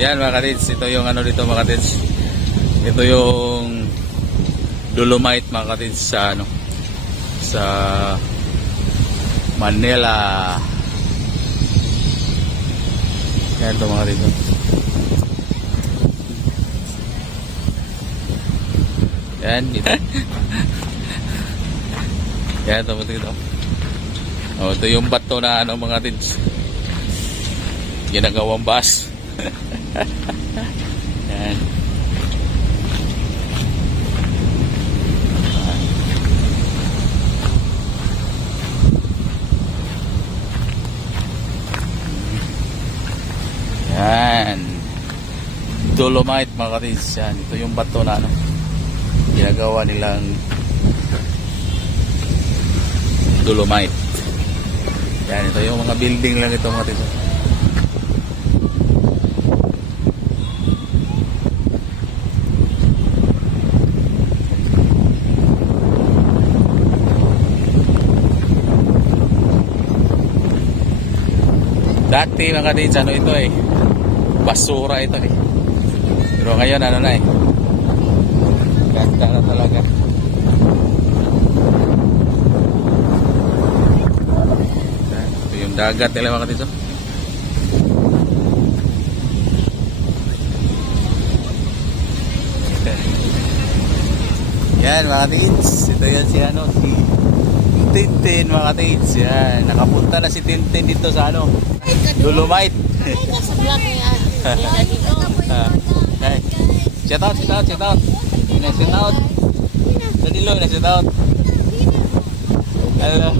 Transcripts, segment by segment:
Yan mga katids, ito yung ano dito mga katids. Ito yung Dolomite mga katids sa ano sa Manila. Yan ito mga katids. Yan dito. Yan ito dito. Oh, ito yung bato na ano mga katids. Ginagawang bus. Yan. Yan. Dolomite mga katids. Yan. Ito yung bato na ano ginagawa nilang Dolomite. Yan. Ito yung mga building lang ito mga katids. Dati mga katids, ano ito eh, basura ito eh. Pero ngayon ano na eh, ganda na talaga. Ito yung dagat nila mga katids. Yan mga katids, ito yan si ano, si Tintin mga katids. Yan, nakapunta na si Tintin dito sa ano, Dolomite. Shout out, shout out, shout out. Shout out. Dadilo na shout out. Hello.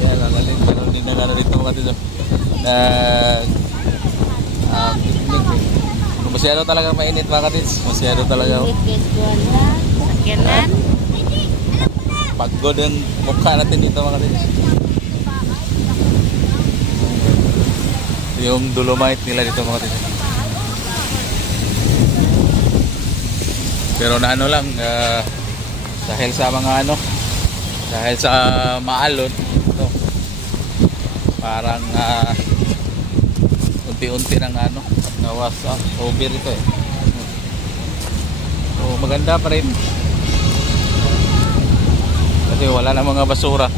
Yan, nalalit meron din na ano dito mga katids. Masyado talaga mainit mga katids. Masyado talaga. Pagod yung mukha natin dito mga katids. Yung Dolomite nila dito mga katids. Pero na ano lang, dahil sa mga ano, dahil sa maalon ito, parang unti-unti ng ano nawas over ito eh. So maganda pa rin kasi wala na mga basura.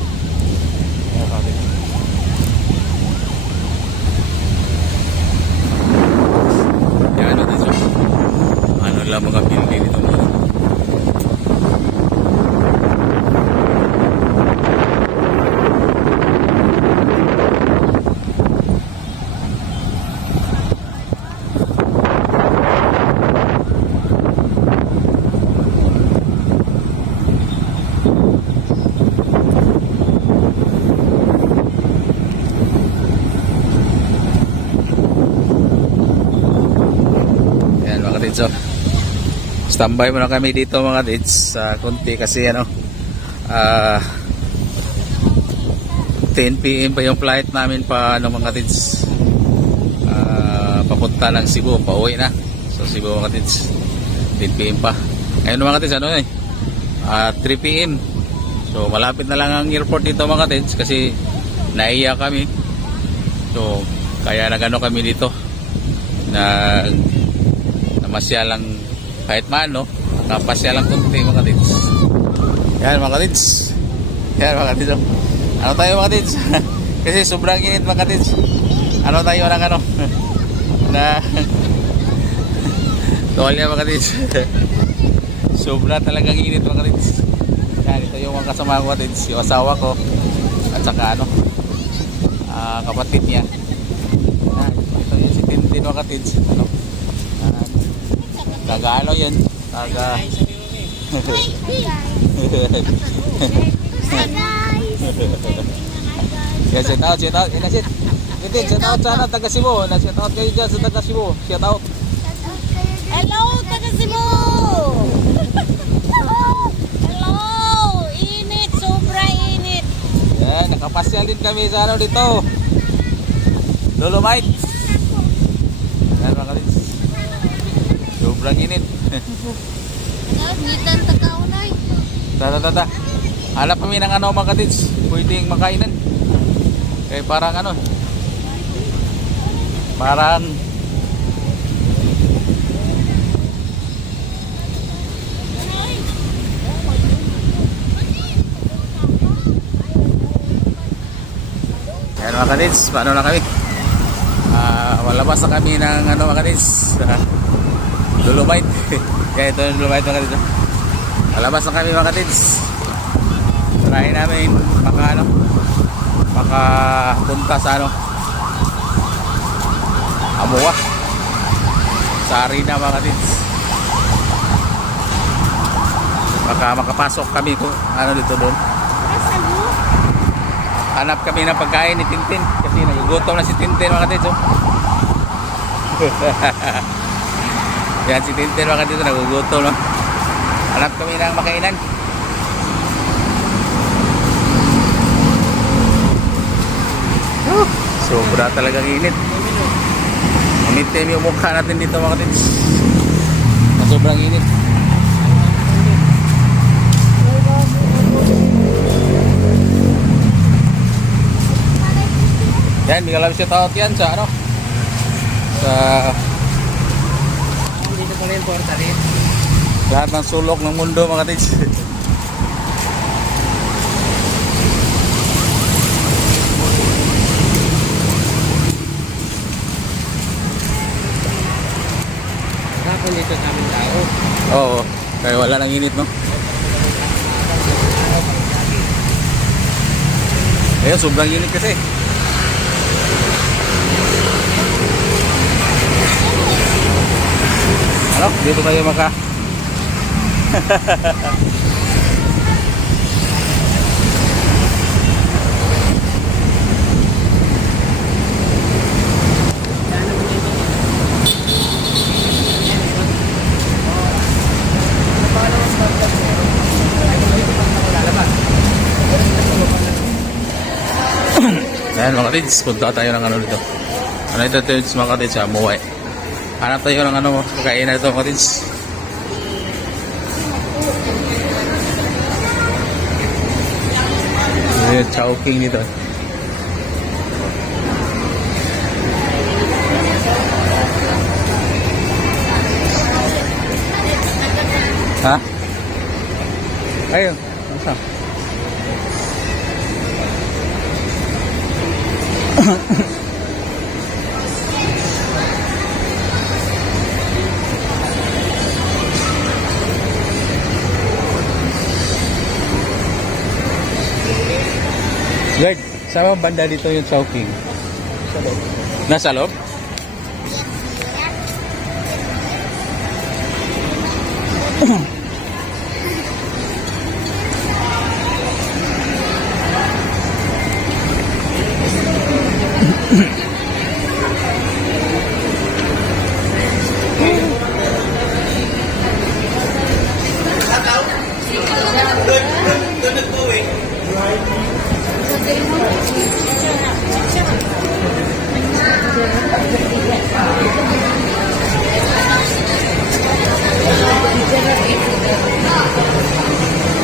Yan ano dito, ano lang mga building dito. So, standby muna kami dito mga katids sa konti kasi ano 10 PM pa yung flight namin pa ano mga katids, papunta ng Cebu, pauwi na. So Cebu mga katids 10 PM pa. Ngayon mga katids ano eh 3 PM. So malapit na lang ang airport dito mga katids kasi naiya kami. So kaya nagano kami dito na masya lang kahit maano, nakapasya lang kunti mga katids. Yan mga katids. Yan mga katids. Ano tayo mga katids? Kasi sobrang init mga katids. Ano tayo ng ano? Na tuwalya mga katids. Sobra talagang init mga katids. Yan, ito yung mga kasama ko katids. Yung asawa ko at saka ano, kapatid niya. Yan, ito yung si Tintin mga katids. Ano? Taga ano yun? Taga yan, shout out, shout out. Inasit. Tintin, shout out sana taga Cebu. Shout out kayo dyan sa taga Cebu. Shout out. Hello, taga Cebu. Hello. Init, sobra init. Yan, nakapasyal din kami sa ano dito, Dolomite. Yan mga katids. sobrang init. Ngitan takaunay. Tata. Hanap kami ng ano mga katids, pwedeng makainan. Kaya parang ano, parang yan mga katids, paano na kami? Walabas na kami ng ano mga katids, Dolomite. Kaya ito yung Dolomite mga katids. Walabas na kami mga katids. Try namin makapunta sa ano, Amuwa, sa arena mga katids. Makapasok kami kung ano dito doon. Hanap kami ng pagkain ni Tintin kasi nagugutom na si Tintin mga katids. Yan si Tintin mga katids, nagugutom no? Hanap kami ng makainan. Sobra talagang init. Umitim yung mukha natin dito mga katids. Sobrang init. Yan, bigla lang siya tawag yan sa ano, sa dito pala yung porta rin. Lahat ng sulok ng mundo mga katids. Kapon dito sa aming tao. Oo, kaya wala nang init no. Ayun, sobrang init kasi. Ano? Dito tayo maka Ayan mga katids, punta tayo ng ano dito. Ano ito katids mga katids, Amuwa. Hanap tayo ng ano, pagkainan ito mga katids. Yung Chowking dito. Ha? Ayun, masa? Guard, saan bang banda dito yung Chowking? Sa loob. Nasa loob?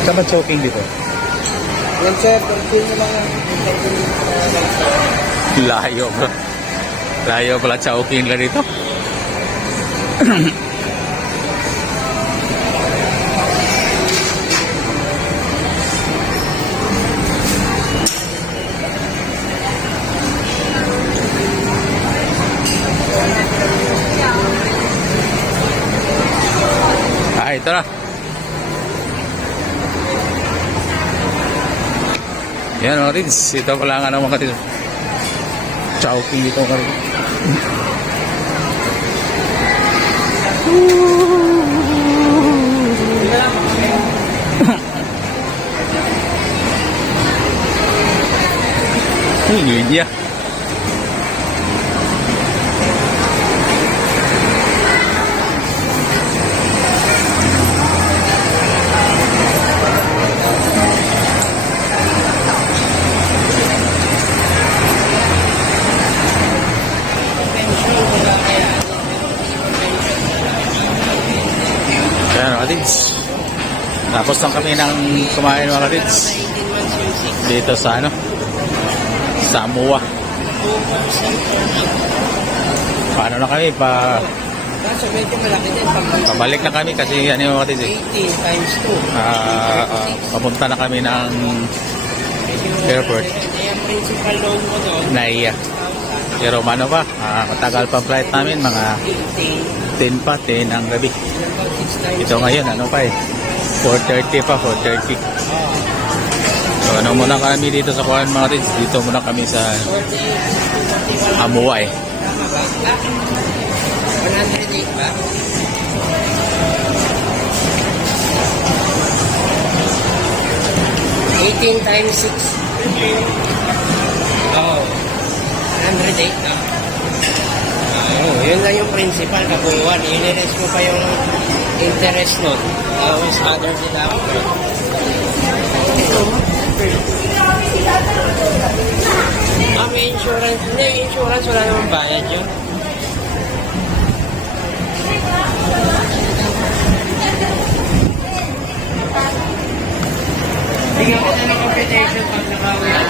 Saan ba Chowking dito? Yan sir, continue lang yan. Layo ba? Layo pala Chowking lang dito. Ito na. Yan mga katids, ito pala nga ng mga katids. Chowking dito mga katids. Lydia. katids. Tapos lang kami nang kumain mga katids. Dito sa ano? Sa Amua. Paano na kami? Kaso medyo malaki din. Pabalik na kami kasi ano yung mga katids eh. 80 times 2. Papunta na kami ng airport. Yung principal loan mo doon, Naiya. Pero ano pa, matagal pa flight namin, mga 10 pa, 10 ang gabi. Ito ngayon, ano pa eh, 4:30 pa, 4:30. So ano muna kami dito sa Kuan mga kids, dito muna kami sa Amua eh. 108 ba? $18 times 6. Oh, 108 na. Yun lang yung principal, kabuuan. Inirest mo pa yung interest nun. Tapos other deduction. May insurance. Hindi, yung insurance wala namang bayad yun. Tingnan ko na ng computation pag nakawin.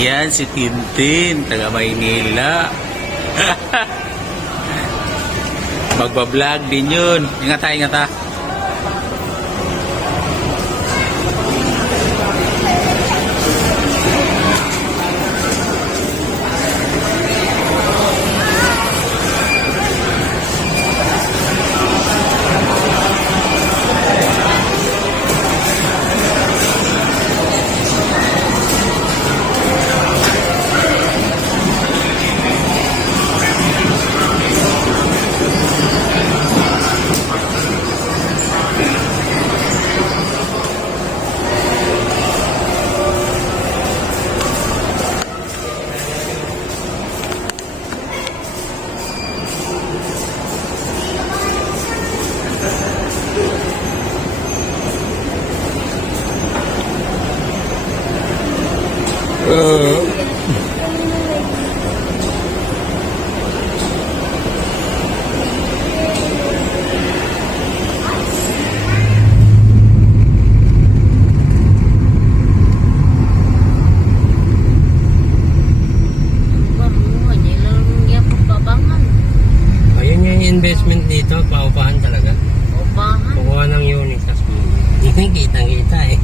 Yan si Tintin, taga Maynila. Magbablog din yun. Ingat ha, ingat ha. Ayun yung investment dito, paupahan talaga. Upahan. Kukuha ng unit. Kitang-kita eh.